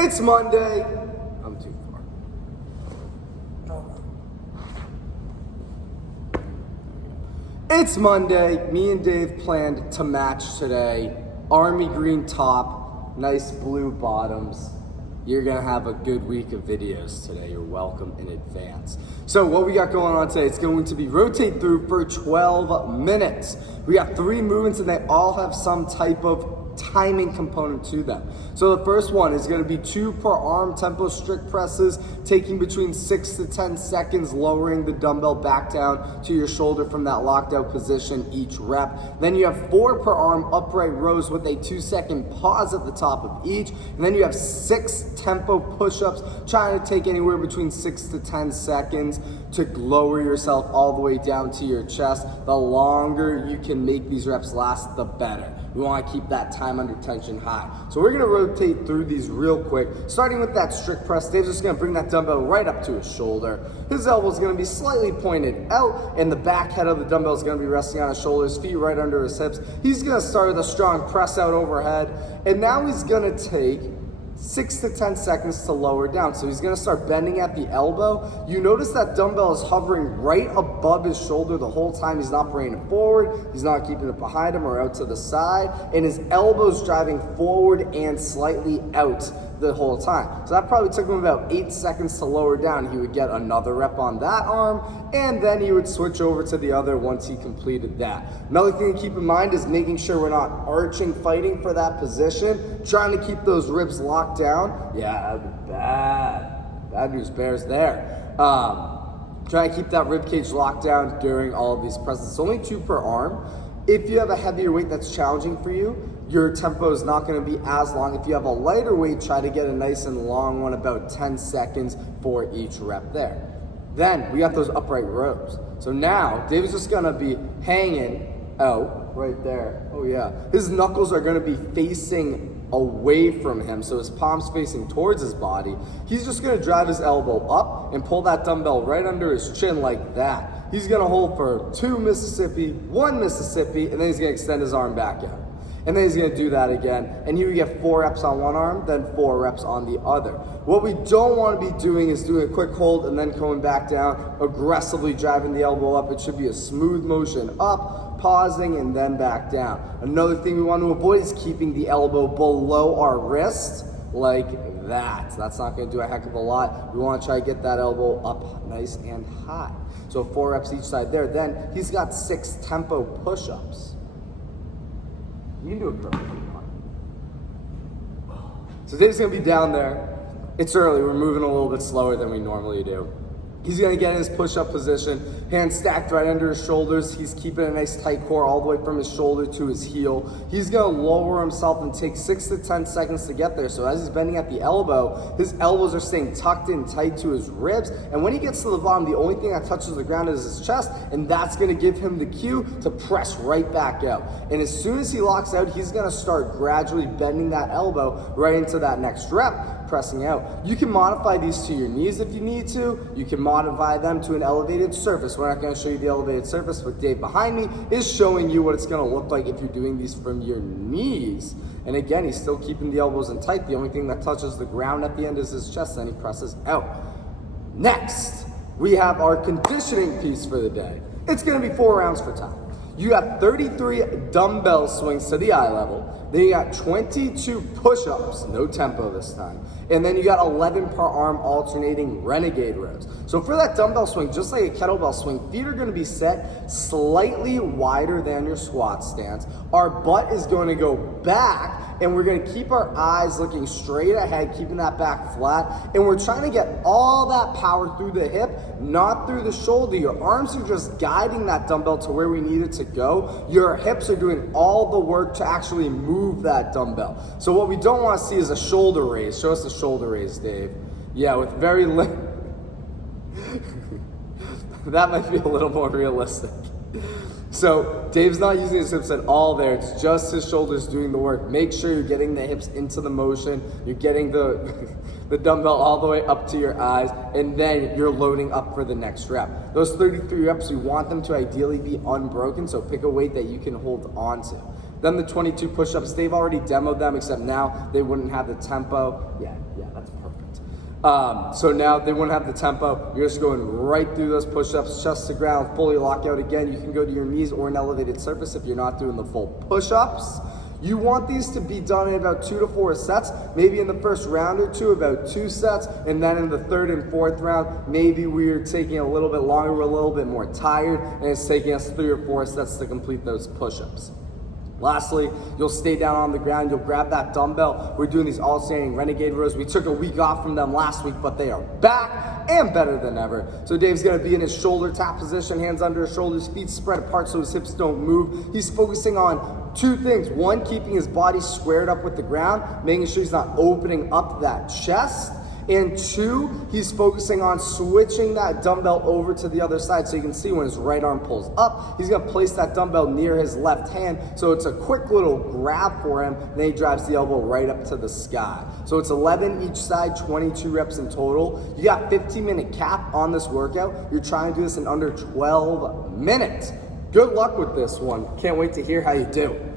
It's Monday. I'm too far. It's Monday. Me and Dave planned to match today. Army green top, nice blue bottoms. You're gonna have a good week of videos today. You're welcome in advance. So what we got going on today, it's going to be rotate through for 12 minutes. We got 3 movements and they all have some type of timing component to them. So the first one is going to be 2 per arm tempo strict presses, taking between 6 to 10 seconds, lowering the dumbbell back down to your shoulder from that locked out position each rep. Then you have 4 per arm upright rows with a 2-second pause at the top of each. And then you have 6 tempo push-ups, trying to take anywhere between 6 to 10 seconds to lower yourself all the way down to your chest. The longer you can make these reps last, the better. We want to keep that time under tension high. So we're going to rotate through these real quick, starting with that strict press. Dave's just going to bring that dumbbell right up to his shoulder. His elbow is going to be slightly pointed out, and the back head of the dumbbell is going to be resting on his shoulders, feet right under his hips. He's going to start with a strong press out overhead, and now he's going to take 6 to 10 seconds to lower down. So he's gonna start bending at the elbow. You notice that dumbbell is hovering right above his shoulder the whole time. He's not bringing it forward, he's not keeping it behind him or out to the side, and his elbow's driving forward and slightly out the whole time. So that probably took him about 8 seconds to lower down. He would get another rep on that arm, and then he would switch over to the other once he completed that. Another thing to keep in mind is making sure we're not arching, fighting for that position, trying to keep those ribs locked down. Yeah, that would be bad. Bad news bears there. Try to keep that rib cage locked down during all of these presses. It's only 2 per arm. If you have a heavier weight that's challenging for you, your tempo is not going to be as long. If you have a lighter weight, try to get a nice and long one, about 10 seconds for each rep there. Then we got those upright rows. So now Dave's just going to be hanging out right there. Oh yeah. His knuckles are going to be facing away from him, so his palms facing towards his body. He's just going to drive his elbow up and pull that dumbbell right under his chin like that. He's going to hold for 2 Mississippi, 1 Mississippi, and then he's going to extend his arm back out. And then he's going to do that again. And you get 4 reps on one arm, then 4 reps on the other. What we don't want to be doing is doing a quick hold and then coming back down, aggressively driving the elbow up. It should be a smooth motion up, pausing, and then back down. Another thing we want to avoid is keeping the elbow below our wrist like that. That's not going to do a heck of a lot. We want to try to get that elbow up nice and high. So 4 reps each side there. Then he's got 6 tempo push-ups. You can do it perfectly fine. So Dave's gonna be down there. It's early, we're moving a little bit slower than we normally do. He's gonna get in his push-up position, hands stacked right under his shoulders. He's keeping a nice tight core all the way from his shoulder to his heel. He's gonna lower himself and take 6 to 10 seconds to get there. So as he's bending at the elbow, his elbows are staying tucked in tight to his ribs. And when he gets to the bottom, the only thing that touches the ground is his chest, and that's gonna give him the cue to press right back out. And as soon as he locks out, he's gonna start gradually bending that elbow right into that next rep, pressing out. You can modify these to your knees if you need to. You can modify them to an elevated surface. We're not going to show you the elevated surface, but Dave behind me is showing you what it's going to look like if you're doing these from your knees. And again, he's still keeping the elbows in tight. The only thing that touches the ground at the end is his chest, then he presses out. Next, we have our conditioning piece for the day. It's going to be 4 rounds for time. You got 33 dumbbell swings to the eye level. Then you got 22 push-ups, no tempo this time. And then you got 11 per arm alternating renegade rows. So for that dumbbell swing, just like a kettlebell swing, feet are gonna be set slightly wider than your squat stance. Our butt is gonna go back, and we're gonna keep our eyes looking straight ahead, keeping that back flat. And we're trying to get all that power through the hip, not through the shoulder. Your arms are just guiding that dumbbell to where we need it to go. Your hips are doing all the work to actually move that dumbbell. So what we don't want to see is a shoulder raise. Show us the shoulder raise, Dave. Yeah, with very that might be a little more realistic. So Dave's not using his hips at all there. It's just his shoulders doing the work. Make sure you're getting the hips into the motion. You're getting the dumbbell all the way up to your eyes, and then you're loading up for the next rep. Those 33 reps, you want them to ideally be unbroken, so pick a weight that you can hold on to. Then the 22 push-ups, they've already demoed them, except now they wouldn't have the tempo. Yeah, that's perfect. So now they wouldn't have the tempo. You're just going right through those push-ups, chest to ground, fully lock out again. You can go to your knees or an elevated surface if you're not doing the full push-ups. You want these to be done in about 2 to 4 sets, maybe in the first round or two, about 2 sets, and then in the third and fourth round, maybe we're taking a little bit longer, we're a little bit more tired, and it's taking us 3 or 4 sets to complete those push-ups. Lastly, you'll stay down on the ground, you'll grab that dumbbell. We're doing these all-standing renegade rows. We took a week off from them last week, but they are back and better than ever. So Dave's gonna be in his shoulder tap position, hands under his shoulders, feet spread apart so his hips don't move. He's focusing on 2 things. 1, keeping his body squared up with the ground, making sure he's not opening up that chest. And 2, he's focusing on switching that dumbbell over to the other side. So you can see when his right arm pulls up, he's gonna place that dumbbell near his left hand. So it's a quick little grab for him, and then he drives the elbow right up to the sky. So it's 11 each side, 22 reps in total. You got 15-minute cap on this workout. You're trying to do this in under 12 minutes. Good luck with this one. Can't wait to hear how you do.